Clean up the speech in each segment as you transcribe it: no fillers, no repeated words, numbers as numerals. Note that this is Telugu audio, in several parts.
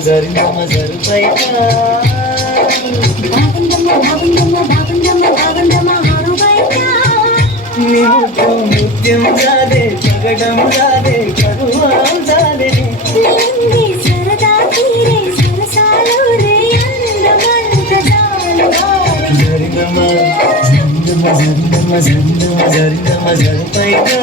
జరిగమ్మ జరుపైగా నృత్యం జాదే జగడం జాదే కరువాం జాదే జరిగమ్మ జరుపైగా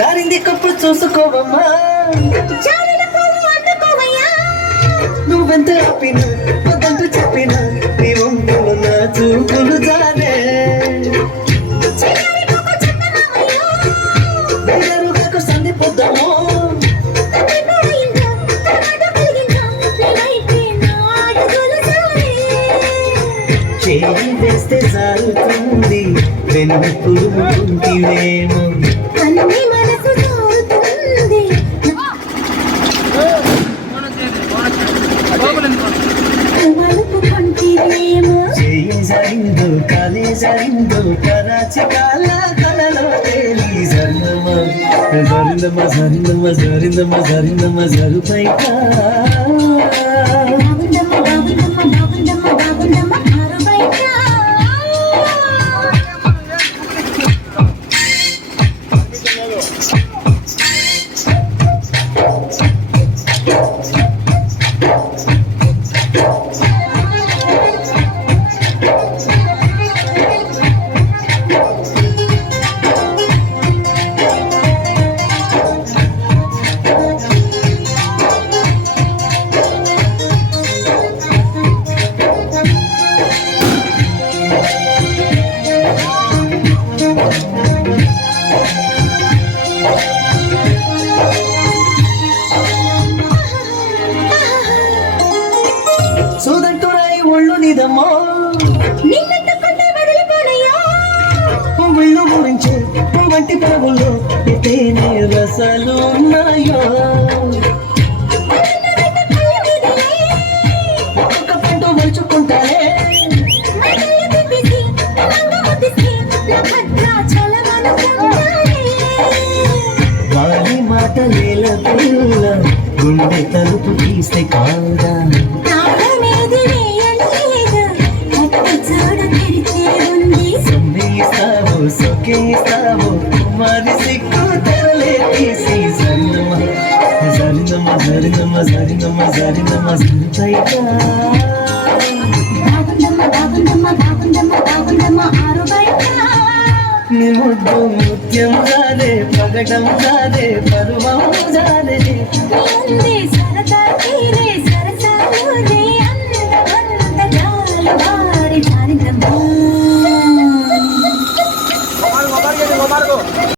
దారింది కప్పు చూసుకోవమ్మా నువ్వెంత చెప్పినా వద్దంటూ చెప్పినా నీ ఒంపులు నా చూపులు జారే బయలుగాకు సంధిపోద్దాము చేయి వేస్తే జారుతుంది వెన్ను పురుగుంటివేమో జరిందు కాలే జరిందు కరాచి కాల కలలో తేలి జరిగమ్మ జరుపైగా సూదంటురాయి ఒళ్ళు నిదమ్మో పువ్వుళ్ళు గురించి పువ్వంటి పువ్వుల్లో తేనె రసాలు ఉన్నాయో ఒక్క పంట మలుచుకుంటానే వారి మాటలేల పిల్ల గుండె తలుపు తీస్తే కాదా సొకేస్తావు మరి సిక్కు తెరలే తీసి జరిగమ్మ జరుపైగా నీ ముద్దు ముత్యం జారే పగడం జారే పరువం జారే